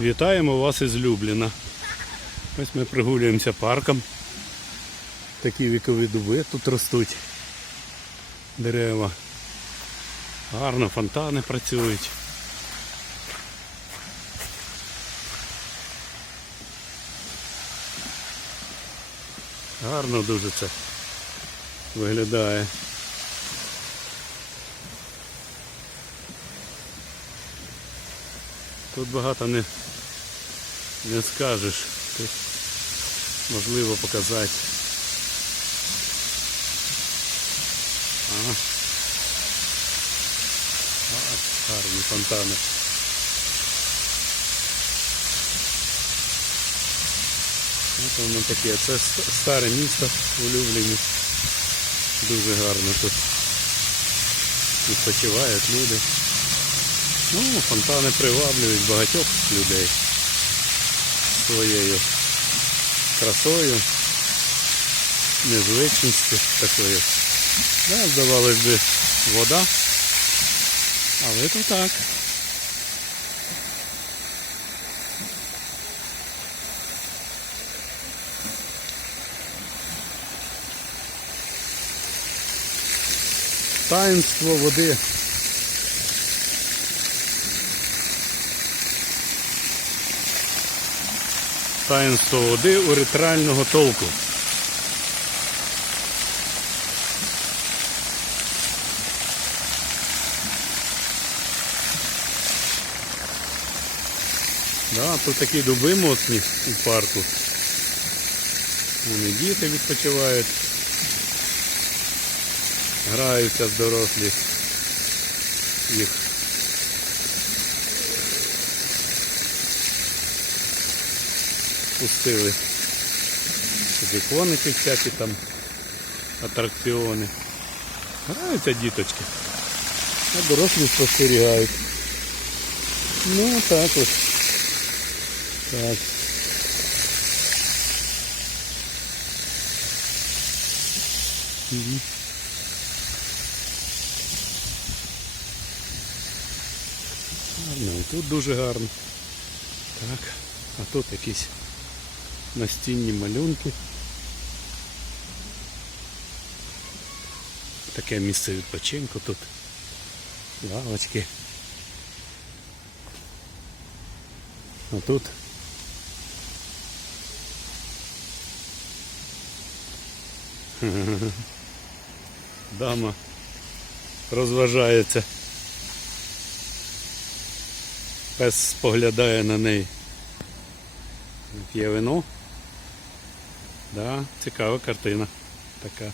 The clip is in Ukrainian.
Вітаємо вас із Любліна. Ось ми прогулюємося парком. Такі вікові дуби тут ростуть. Дерева. Гарно, фонтани працюють. Гарно дуже це виглядає. Тут багато не, не скажеш. Тут можливо показати. Ага. А, гарні фонтани. Ось воно таке. Це старе місто у Любліні. Дуже гарно тут. Відпочивають люди. Ну, фонтани приваблюють багатьох людей своєю красою, незвичністю такою. Да, здавалось би, вода, але то так. Таїнство води. Таїнство води у ритрального толку. Да, тут такі дуби моцні у парку. Вони діти відпочивають. Граються з дорослі. Їх пустили. Сюди коники всякі там, атракціони. Граються діточки. А дорослі спостерігають. Ну так от. Так. Мгм. Гарно, і тут дуже гарно. Так, а тут якісь настінні малюнки. Таке місце відпочинку тут. Лавочки. А тут дама розважається. Пес споглядає на неї. П'є вино. Да, цікава картина така.